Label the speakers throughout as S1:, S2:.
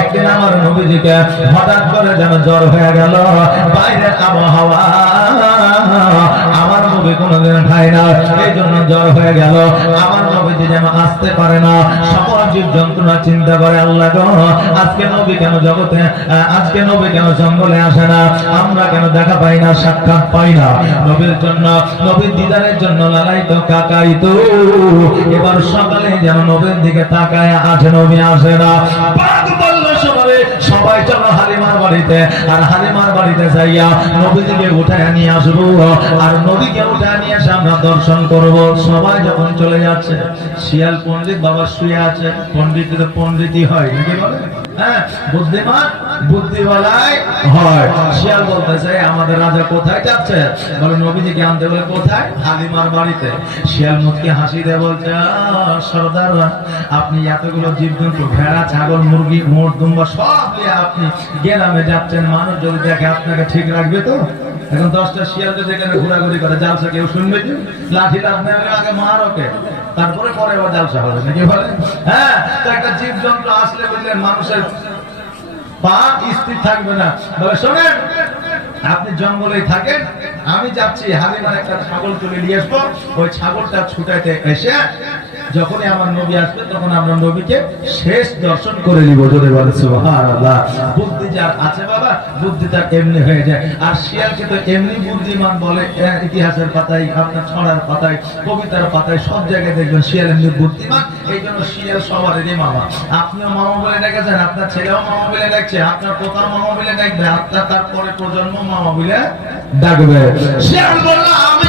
S1: একদিন আমার নবীজিকে হঠাৎ করে যেন জ্বর হয়ে গেল। বাইরের আবহাওয়া আমার নবী খায় না, এই জন্য জ্বর হয়ে গেল। আমার যেন আসতে পারে না, সকল জীব যন্ত্রণা চিন্তা করে, আল্লাহ আজকে নবী কেন জগতে, আজকে নবী কেন জঙ্গলে আসে না? আমরা কেন দেখা পাই না, সাক্ষাৎ পাই না? নবীর জন্য, নবীর দিদারের জন্য লালাইত কাকাইত এবার সকালে যেন নবীর দিকে তাকায় আছে নবী আসে না। সবাই চলো হালিমার বাড়িতে। আর হালিমার বাড়িতে যাইয়া নদীকে উঠায় নিয়ে আসব। আর নদীকে উঠায় নিয়ে এসে আমরা দর্শন করব। সবাই যখন চলে যাচ্ছে, শিয়াল পন্ডিত বাবা শুয়ে আছে। পণ্ডিত পন্ডিতই হয়, নাকি বলে? হ্যাঁ বুদ্ধিমান? আপনি এতগুলো জীবজন্তু, ভেড়া, ছাগল, মুরগি মোট দুম্বা সব আপনি গেলামে যাচ্ছেন। মানুষ যদি দেখে আপনাকে ঠিক রাখবে তো? এখন দশটা শিয়াল যদি এখানে ঘোরাঘুরি করে, জালসা কেউ শুনবে লাঠি নেবে আগে মার ওকে। তারপরে পরে আবার জালসা হবে, নাকি বলে? হ্যাঁ তো একটা জীবজন্তু আসলে বুঝলেন মানুষের পা স্থির থাকবে না। শোনেন, আপনি জঙ্গলে থাকেন, আমি যাচ্ছি হালিমার একটা ছাগল তুলে নিয়ে আসব, ওই ছাগলটা ছুটাইতে এসে যখনই আমার নবী আসবে, তখন আমরা নবীকে শেষ দর্শন করে নিব। যদি বলে সুবহানাল্লাহ। বুদ্ধি যার আছে বাবা, বুদ্ধি তার এমনি হয়ে যায়। আর শিয়ালকে তো এমনি বুদ্ধিমান বলে ইতিহাসের পাতায়, আপনার ছড়ার পাতায়, কবিতার পাতায়, সব জায়গায় দেখবেন শিয়াল এমনি বুদ্ধিমান। এই জন্য শিয়াল সবারই মামা। আপনিও মামা বলে ডেকেছেন, আপনার ছেলেও মামা বলে ডাকছে, আপনার কোথাও মামা বলে ডাকবে, আপনার তারপরে প্রজন্ম মামা বলে ডাকবে। শিয়াল বলল, আমি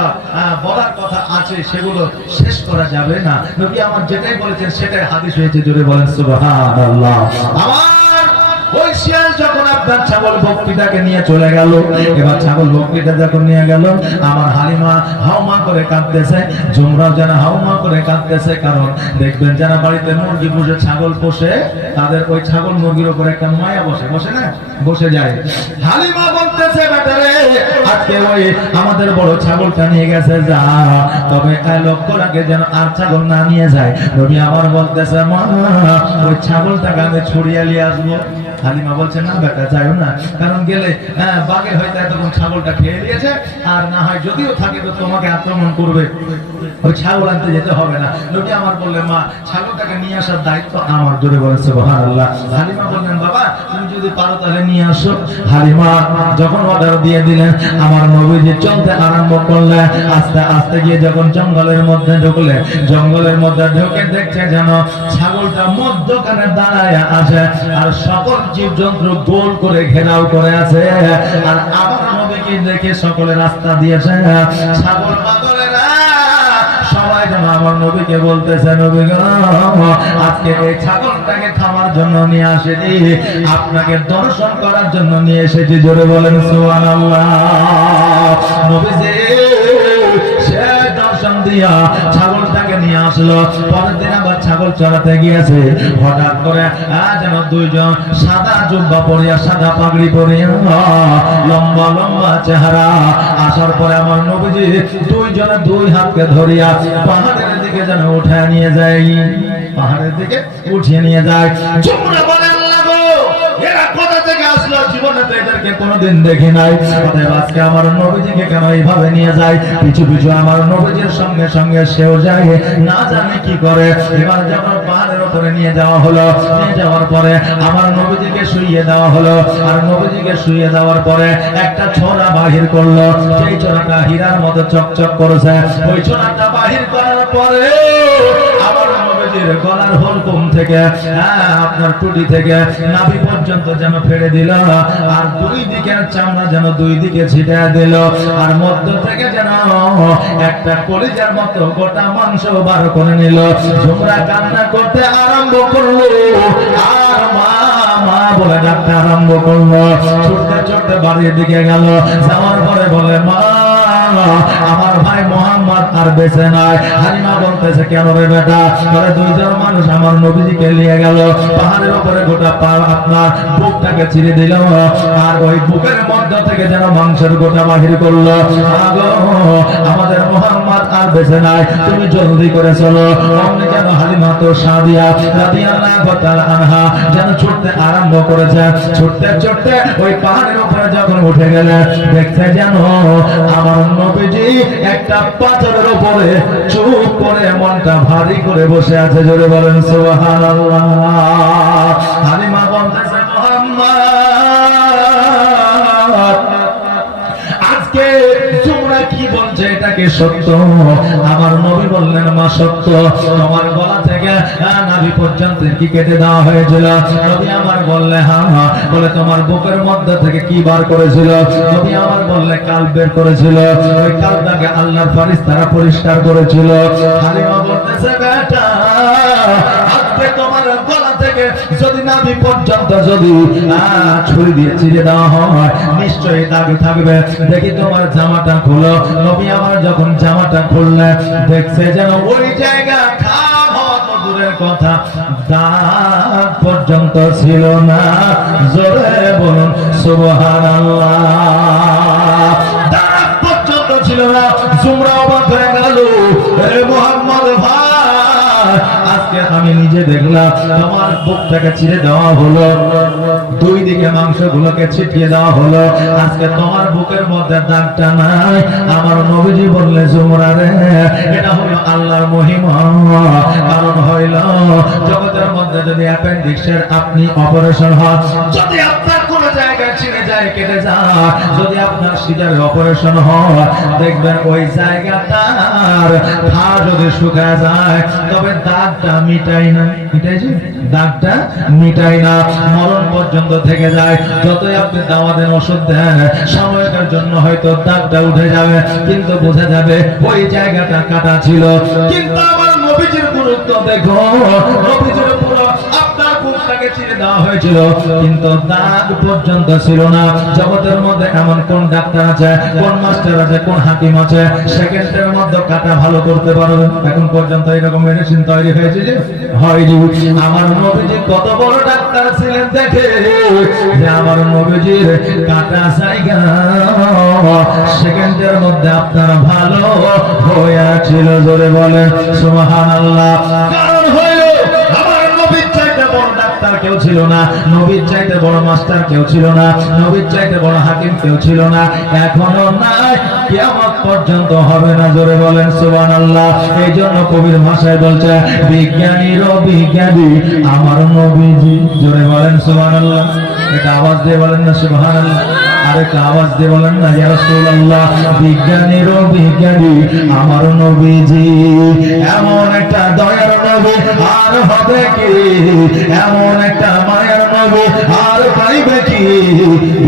S1: আহ, বলার কথা আছে সেগুলো শেষ করা যাবে না। নবী আমার যেটাই বলেছেন সেটাই হাদিস হয়েছে জুড়ে বলেন সুবহানাল্লাহ। আমার ওই আপনার ছাগল ভক্তিটাকে নিয়ে চলে গেল। এবার ছাগল ভক্তিটা যখন নিয়ে গেল, আমার হালিমা হাউমা করে কাঁদতেছে জুমরাও যেন হাউমা করে কাঁদতেছে, কারণ দেখবেন যারা বাড়িতে মুরগি পুষে, ছাগল পোষে, তাদের ওই ছাগল মুরগির উপরে একটা মায়া বসে বসে না? বসে যায়। হালিমা বলতেছে, বেটারে, আজকে ওই আমাদের বড় ছাগলটা নিয়ে গেছে, যা। তবে এক লক্ষ রাখে যেন আর ছাগল না নিয়ে যায়। রবি আমার বলতেছে, মা, ওই ছাগলটাকে আমি ছড়িয়ে নিয়ে আসব। হালিমা বলছে, না বেটা, যাইও না। কারণ গেলে বাঘে হয়তো এতক্ষণ ছাগলটা খেয়ে নিয়েছে আর না হয় যদিও থাকে তো তোমাকে আক্রমণ করবে। ওই ছাগল আনতে যেতে হবে না। নবী আমার বললেন মা, ছাগলটাকে নিয়ে আসার দায়িত্ব আমার। জোরে বলেছে বহান আল্লাহ হালিমা বললেন, বাবা, তুমি যদি পারো তাহলে নিয়ে আসো। হালিমা যখন অর্ডার দিয়ে দিলেন, আমার নবীজি চলতে আরম্ভ করলে আস্তে আস্তে গিয়ে যখন জঙ্গলের মধ্যে ঢুকলে, জঙ্গলের মধ্যে ঢুকে দেখছে যেন ছাগলটা মধ্যখানে দাঁড়ায় আছে। আর সকল জীবজন্তু গোল করে ঘেরাও করে আছে। আর দেখে সকলে রাস্তা দিয়েছে। সবাই যেন আমার নবীকে বলতেছে, নবী এই খাওয়ার জন্য নিয়ে আপনাকে দর্শন করার জন্য নিয়ে এসেছি। জোরে বলেন সোয়ান নবীজি চড়াতে গিয়েছে হঠাৎ করে যেন দুইজন সাদা জুব্বা পরিয়া সাদা পাগড়ি পরিয়া লম্বা লম্বা চেহারা। আসার পরে আমার নবীজি দুইজনে দুই হাতকে ধরিয়া পাহাড়ের দিকে যেন উঠে নিয়ে যায়। পাহাড়ের দিকে উঠিয়ে নিয়ে যায়। চুমরা এদেরকে কোনোদিন দেখি নাই। অতএব আজকে আমার নবীজিকে কেন এইভাবে নিয়ে যায়? পিছু পিছু আমার নবীজির সঙ্গে সঙ্গে সেও যায়। না জানে কি করে। এবার যখন পাহাড়ের উপরে নিয়ে যাওয়া হলো। নিয়ে যাওয়ার পরে আমার নবীজিকে শুইয়ে দেওয়া হলো। আর নবীজিকে শুইয়ে দেওয়ার পরে একটা ছোরা বাহির করল। সেই ছোরাটা হীরার মতো চকচক করেছে, ওই ছোরাটা বাহির করার পরে আমার নবীজির গলার হলকুম থেকে হ্যাঁ, আপনার টুটি থেকে নাভি পর্যন্ত যেন ফেড়ে দিল আর দুই দিকের চামড়া যেন দুই দিকে ছিটা দিল আর মধ্য থেকে যেন একটা কলিজার মতো গোটা মাংস বার করে নিল। তোমরা কান্না করতে আরম্ভ করল আর মা বলে ডাকতে আরম্ভ করল। ছুটতে ছুটতে বাড়ির দিকে গেল যাওয়ার পরে বলে মা আমার ভাই মোহাম্মদ আর বেঁচে হালিমা বলতেছে, কেন রে বেটা? তাহলে দুইজন মানুষ আমার নবীজিকে নিয়ে গেল। পাহাড়ের উপরে গোটা পার আপনার বুকটাকে ছিঁড়ে দিল। আর ওই বুকের মধ্য থেকে যেন মাংসের গোটা বাহির করল। আমাদের মোহাম্মদ আর বেঁচে নাই। তুমি জলদি করে চলো। হালিমা তো সাদিয়া আনহা যেন ছুটতে আরম্ভ করেছে। ছুটতে ছুটতে ওই পাহাড়ের উপরে যখন উঠে গেলে যেন আমার নবীজি একটা পাথরের উপরে চুপ করে মনটা ভারী করে বসে আছে। জোরে বলেন, সুবহানাল্লাহ। হালিমা বলতেছে, মোহাম্মদ, আজকে বলছে এটাকে সত্য? আমার নবী বললেন, মা, সত্য। তোমার গলা থেকে নাভি পর্যন্ত কি কেটে দেওয়া হয়েছিল? নবী আমার বললে হ্যাঁ বলে, তোমার বুকের মধ্যে থেকে কি বার করেছিল? নবী আমার বললে, কাল বের করেছিল। ওই কালটাকে আল্লাহর ফারিস্তারা পরিষ্কার করেছিল। হালিমা যদি নাভি পর্যন্ত যদি ছুরি দিয়ে চিরে দেওয়া হয়, নিশ্চয়ই দাবি থাকবে। দেখি তোমার জামাটা খুলো। নবী আমার যখন জামাটা খুললে, দেখছে যেন ওই জায়গা কথা। পর্যন্ত ছিল না। জোরে বলুন, সুবহানাল্লাহ। তোমার ছিঁড়ে দেওয়া হলো। দুই দিকে মাংস গুলোকে ছিটিয়ে দেওয়া হলো। আজকে তোমার বুকের মধ্যে দাগটা নাই। আমার নবীজি বললে, জুমরা রে, এটা হলো আল্লাহর মহিমা। কারণ হইল, জগতের মধ্যে যদি অ্যাপেন্ডিক্সের আপনি অপারেশন হয়, যদি জায়গায় কেটে যায় যদি আপনার সিজারের অপারেশন হয়, দেখবেন ওই জায়গাটার ঘা যদি যায়, তবে মিটাই না। দাগটা মিটাই না। মরণ পর্যন্ত থেকে যায়। যতই আপনি দাওয়া দেন, ওষুধ দেন, সময়কার জন্য হয়তো দাগটা উঠে যাবে, কিন্তু বোঝা যাবে ওই জায়গাটা কাটা ছিল। কিন্তু আমার নবীজির গুরুত্ব দেখো। নবীজির পুরো আপনার দেওয়া হয়েছিল, কিন্তু দাগ পর্যন্ত ছিল না। জগতের মধ্যে এমন কোন ডাক্তার আছে, কোন মাস্টার আছে, কোন হাকিম আছে, সেকেন্ডের মধ্যে কাটা ভালো করতে পারবে। এখন পর্যন্ত এরকম মেডিসিন তৈরি হয়েছে যে হয়নি। আমার নবীজি কত বড় ডাক্তার ছিলেন দেখে যে আমার নবীজির কাটা জায়গা সেকেন্ডের মধ্যে আপনার ভালো হয়েছিল জোরে বলেন, সুবহানাল্লাহ। কেউ ছিল না। নবীর চাইতে বড় মাস্টার কেউ ছিল না। নবীর চাইতে বড় হাকিম কেউ ছিল না। এখনও নাই। কেমন পর্যন্ত হবে না। জোরে বলেন সুবান আল্লাহ এই জন্য কবির ভাষায় বলছে বিজ্ঞানীর বিজ্ঞানী, আমার নবীজি। জোরে বলেন, সুবহানাল্লাহ। এটা আওয়াজ দিয়ে বলেন না আরেকটা আওয়াজ দিয়ে বলেন না, ইয়া রাসূলুল্লাহ বিজ্ঞানীরও বিজ্ঞানী, আমার নবীজি, এমন একটা দয়ার নবী আর হবে কি? এমন একটা মায়ের নবী আর পাইবে কি?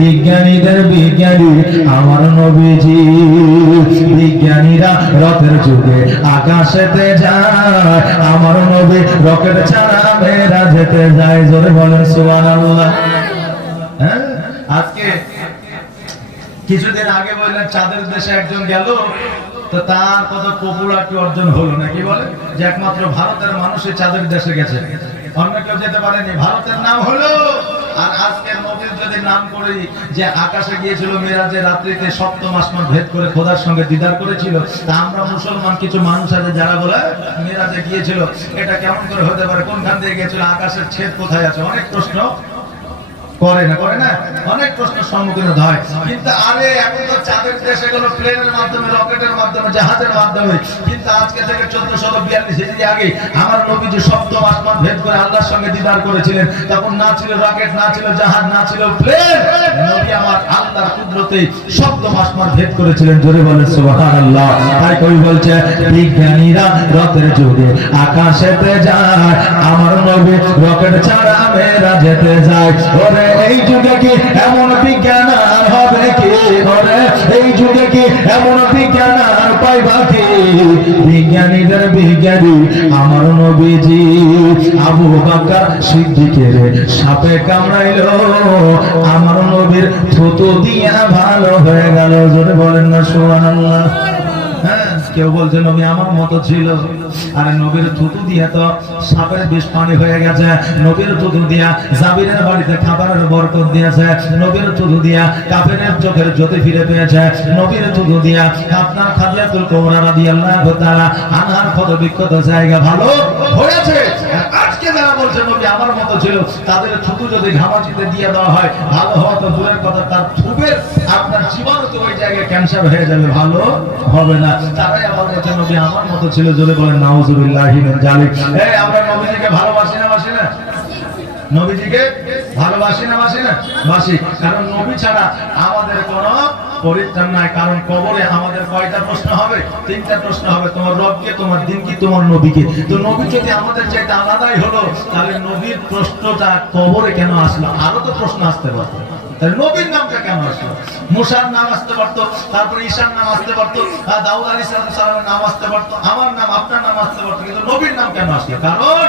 S1: বিজ্ঞানীদের বিজ্ঞানী, আমার নবীজি। বিজ্ঞানীরা রথের যুগে আকাশেতে যায়, আমার নবী রকেট ছাড়া মেয়েরা যেতে যায়, জোরে বলেন সুবহানাল্লাহ। হ্যাঁ? আজকে কিছুদিন আগে বললেন চাঁদের দেশে একজন গেল, তো তার কত পপুলারিটি অর্জন হলো নাকি বলে? যে একমাত্র ভারতের মানুষই চাঁদের দেশে গেছে। অন্য কেউ যেতে পারেনি। ভারতের নাম হলো, আর আজকের নবীর যদি নাম করি, যে আকাশে গিয়েছিল মেরাজে রাত্রিতে সপ্তম আসমান ভেদ করে খোদার সঙ্গে দিদার করেছিল, তা আমরা মুসলমান কিছু মানুষ আছে যারা বলে, মেরাজে গিয়েছিল। এটা কেমন করে হতে পারে? কোনখান দিয়ে গিয়েছিল? আকাশের ছেদ কোথায় আছে? অনেক প্রশ্ন। করে না করে না। অনেক প্রশ্নের সম্মুখীন হয়। কিন্তু আরে, এখন তো চাঁদের দেশে গেল প্লেনের মাধ্যমে, রকেটের মাধ্যমে, জাহাজের মাধ্যমে। কিন্তু আজকে থেকে চোদ্দশো বিয়াল্লিশ হিজড়ি আগে আমার নবীজি সপ্তম আসমান ভেদ করে আল্লাহর সঙ্গে দিদার করেছিলেন। তখন না ছিল রকেট, না ছিল জাহাজ, না ছিল প্লেন। নবী আমার আল্লাহর কুদরতে সপ্তম আসমান ভেদ করেছিলেন। জোরে বলে সুবহানাল্লাহ। তাই কই বলছে, বিজ্ঞানীরা রথের যুগে আকাশেতে যায়। আমার নবী রকেট ছাড়া মেরা যেতে যায়। ওরে এই যুগে কি এমন বিজ্ঞান আর হবে কি? ওরে এই যুগে কি এমন বিজ্ঞান আর পাইবা কি? বিজ্ঞানীদের বিজ্ঞানী আমার নবীজি আবু বাক্কার সিদ্দিকের সাপে কামড়াইলো। আমার নবীর থুতু দিয়া ভালো হয়ে গেল। জোরে বলেন না, সুবহানাল্লাহ। কেউ বলছে, নবী আমার মতো ছিল। আর নবীর থুতু দিয়ে তো সাপের বিষ পানি হয়ে গেছে। নবীর থুতু দিয়া জাবিরের বাড়িতে খাবারের বরকত দিয়েছে। নবীর থুতু দিয়া কাফেরের চোখের জ্যোতি ফিরে পেয়েছে। নবীর থুতু দিয়া আপনার খাদিয়াতুল কোমরা রাদিয়াল্লাহু তাআলা আনহার ক্ষত বিক্ষত জায়গা ভালো হয়েছে? বলছে নবী আমার মতো ছিল, তাদের থুতু যদি ঘামাচিতে দিয়ে দেওয়া হয়, ভালো হওয়া তো দূরের কথা, তার থুপের আপনার জীবন তো ওই জায়গায় ক্যান্সার হয়ে যাবে, ভালো হবে না। তারাই আমার কাছে নবী আমার মতো ছিল যদি বলেন আমরা নবীজিকে ভালোবাসি না বাসি না? নবীজিকে ভালোবাসি না বাসি না? বাসি কারণ নবী ছাড়া আমাদের কোনো পরিত্রাণ নাই কারণ আমাদের কয়টা প্রশ্ন হবে? তিনটা প্রশ্ন হবে, তোমার রবকে, তোমার তোমার নবীকে। তো নবী যদি আমাদের চাইতে আলাদাই হলো, তাহলে নবীর প্রশ্নটা কবরে কেন আসলো? আরও তো প্রশ্ন আসতে পারতো। তাহলে নবীর নামটা কেন আসলো? মুসার নাম আসতে পারতো, তারপরে ঈশার নাম আসতে পারতো দাউদ নাম আসতে পারতো, আমার নাম, আপনার নাম আসতে পারতো, কিন্তু নবীর নাম কেন আসলো? কারণ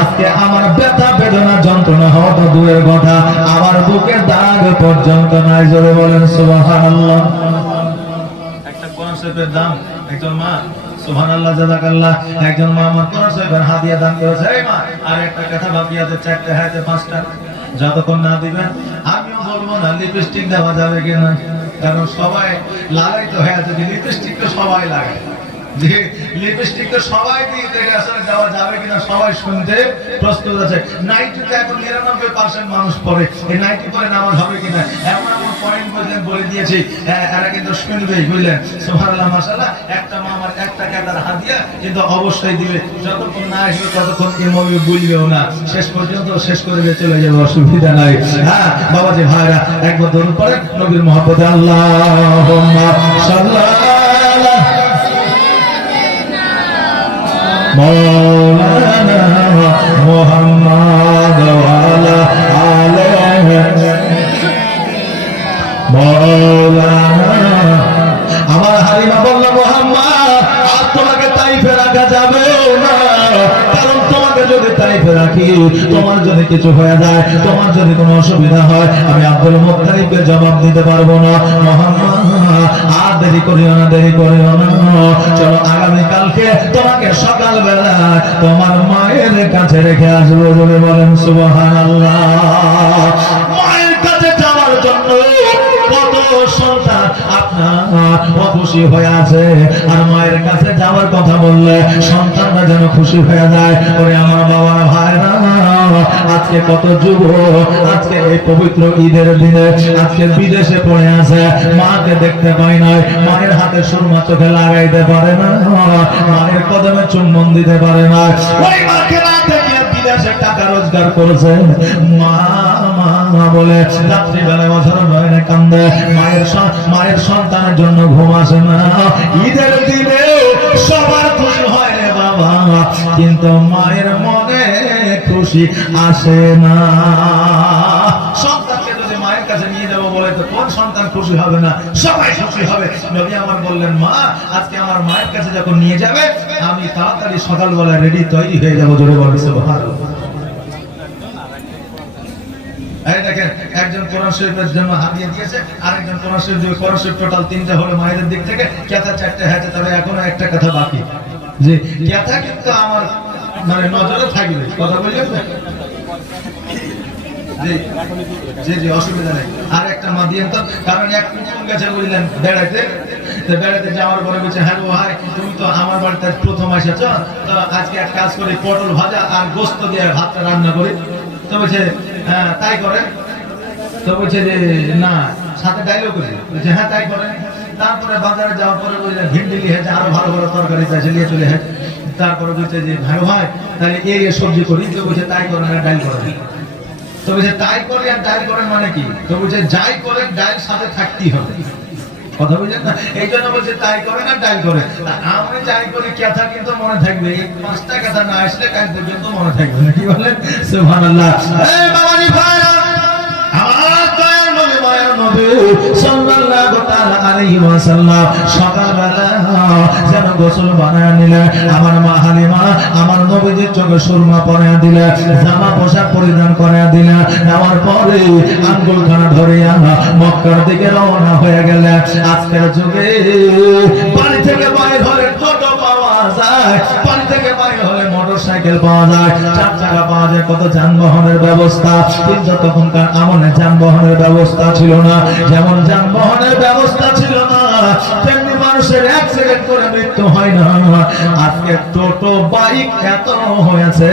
S1: আজকে আমার ব্যথা, বেদনা, যন্ত্রণা হওয়া দূরের কথা। আমার বুকের দাগ পর্যন্ত নাই, জোরে বলেন দাম, একজন মা মা আমার কোরআন হাদিয়া দান করেছে। এই বাকি আছে, চারটে, হাতে পাঁচটা। যতক্ষণ না দিবেন, আমিও লিপস্টিক দেওয়া যাবে কিনা কারণ সবাই লাগাই তো হয়ে আছে লিপস্টিক তো সবাই লাগায়। যে হ্যাঁ, অবশ্যই দিবে। যতক্ষণ না আসবে ততক্ষণ এই মবি বুঝবেও না। শেষ পর্যন্ত শেষ করে দিয়ে চলে যাবে অসুবিধা নাই। হ্যাঁ বাবাজি ভাইরা একবার ধরুন পরে নবীর মহাপদে আল্লাহ مولانا محمد وعلى آله مولانا আমার হালিমা বলল মোহাম্মদ আর তোমাকে তাইফে রাখা যাবে না কারণ তোমাকে যদি তাইফে রাখি তোমার যদি কিছু হয়ে যায় তোমার যদি কোনো অসুবিধা হয় আমি আব্দুল মুত্তালিবকে জবাব দিতে পারবো না মোহাম্মদ আর দেরি করিও না, দেরি করিও না। চলো আগামী কালকে তোমাকে সকাল বেলা তোমার মায়ের কাছে রেখে আসব বলে বলেন, সুবহানাল্লাহ। মায়ের হয়ে আছে। আর মায়ের কাছে যাওয়ার কথা বললে সন্তানরা যেন খুশি হয়ে যায়। ওরে আমার বাবার ভাই না। আজকে কত যুব আজকে এই পবিত্র ঈদের দিনে আজকে বিদেশে পড়ে আছে। মাকে দেখতে পাই নাই। মায়ের হাতে সুরমা চোখে লাগাইতে পারে না। মায়ের কদমে চুম্বন দিতে পারে না। মা মা মায়ের মায়ের সন্তানের জন্য ঘুম আসে না। ঈদের সবার খুশি হয় রে বাবা। কিন্তু মায়ের মনে খুশি আসে না। হয়ে একজন টোটাল তিনটা হলো মায়েদের দিক থেকে কেথা চারটে হয়েছে তবে এখনও একটা কথা বাকি। যে কেথা কিন্তু আমার মানে বললেন হ্যাঁ আমার বাড়িতে প্রথম এসেছ। তো আজকে এক কাজ করি, পটল ভাজা আর গোস্ত দিয়ে ভাতটা রান্না করি। তো বলছে হ্যাঁ তাই করে। তো বলছে যে, না, সাথে ডাইলগ করি। বলছে হ্যাঁ তাই করে। তারপরে বাজারে যাওয়ার পরে বলছে ভিন্ডি হয়েছে আরও ভালো ভালো তরকারি চাইছে নিয়ে চলে হ্যাঁ তারপরে বলছে যে ভাই ভাই তাহলে এই সবজি করি। তো বলছে, তাই করে, না ডাইল করে। তো বলছে, তাই করে আর ডাইল করেন মানে কি? তো বলছে, যাই করে ডাইল সাথে থাকতেই হবে। কথা বুঝলেন না? এই জন্য বলছে, তাই করে না ডাইল করে? আমি যাই করি, কথা কিন্তু মনে থাকবে। এই পাঁচটা কথা না আসলে কাল পর্যন্ত মনে থাকবে। না কি বলেন? সুবহানাল্লাহ। এই আমার দয়ার নবী মায়ের নবী যেন গোসল বানায় নিলে আমার মা আমার নবীজির চোখে সুরমা পরায় দিলে, জামা পোশাক পরিধান করে দিলে। নেওয়ার পরে আঙ্গুল খানা ধরিয়া মক্কার দিকে রওনা হয়ে গেলে আজকের যুগে বাড়ি থেকে বাইর হলে টোটো পাওয়া যায়। বাড়ি থেকে বাইর হলে মোটর সাইকেল পাওয়া যায়, চার চাকা পাওয়া যায়, কত যানবাহনের ব্যবস্থা? কিন্তু তখনকার আমলে যানবাহনের ব্যবস্থা ছিল না। যেমন যানবাহনের ব্যবস্থা ছিল না, তেমনি মানুষের অ্যাক্সিডেন্ট করে মৃত্যু হয় না। আজকে টোটো, বাইক এত হয়েছে,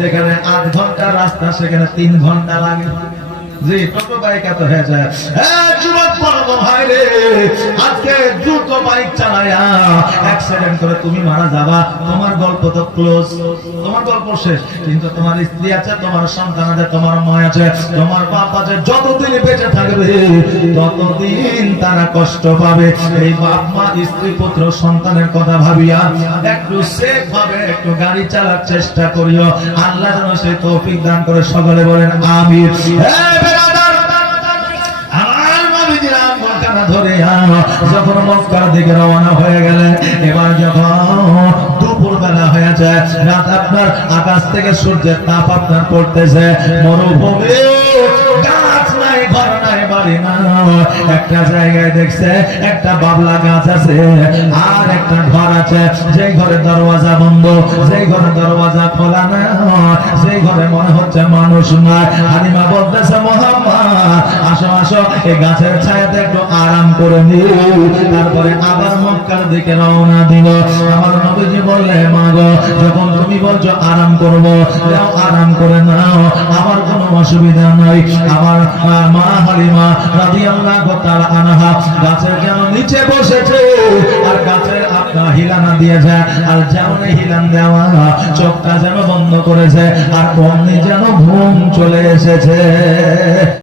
S1: যেখানে আধ ঘণ্টা রাস্তা, সেখানে তিন ঘণ্টা লাগে। জি টোটো বাইক এত হ্যাঁ রে, আজকে দ্রুত বাইক চালায়া অ্যাক্সিডেন্ট করে তুমি মারা যাবা। তোমার গল্প তো ক্লোজ তোমার গল্প শেষ। কিন্তু তোমার স্ত্রী আছে, তোমার সন্তান আছে, তোমার আছে, তোমার বাপ আছে, যতদিন বেঁচে থাকবে, ততদিন তারা কষ্ট পাবে। এই বাপ, মা, স্ত্রী, পুত্র, সন্তানের কথা ভাবিয়া একটু সেফ ভাবে একটু গাড়ি চালার চেষ্টা করিও। আল্লাহ যেন সেই তৌফিক দান করে সকলে বলেন আমির যখন মক্কার দিকে রওনা হয়ে গেলে এবার যখন দুপুর বেলা হয়ে যায় রাত আপনার আকাশ থেকে সূর্যের তাপ আপনার পড়তেছে মরুভূমি নাই না একটা জায়গায় দেখছে, একটা বাবলা গাছ আছে, আর একটা ঘর আছে। যে ঘরে দরওয়াজা বন্ধ যে ঘরে দরওয়াজা খোলা না সেই ঘরে মনে হচ্ছে মানুষ নয় হানিমা বলতেছে আসো আসো, এই গাছের ছায়াতে একটু আরাম করে নি তারপরে আবার মক্কার দিকে রওনা দিল। আমার নবীজি বললে, মা গো, যখন তুমি বলছো আরাম করব, যাও আরাম করে নাও। আমার কোনো অসুবিধা নাই। আমার মা হালিমা গাছের নিচে বসেছে? আর গাছের দিয়েছে, আর যেমন দেওয়া, চোখটা যেন বন্ধ করেছে, আর অমনি যেন ঘুম চলে এসেছে।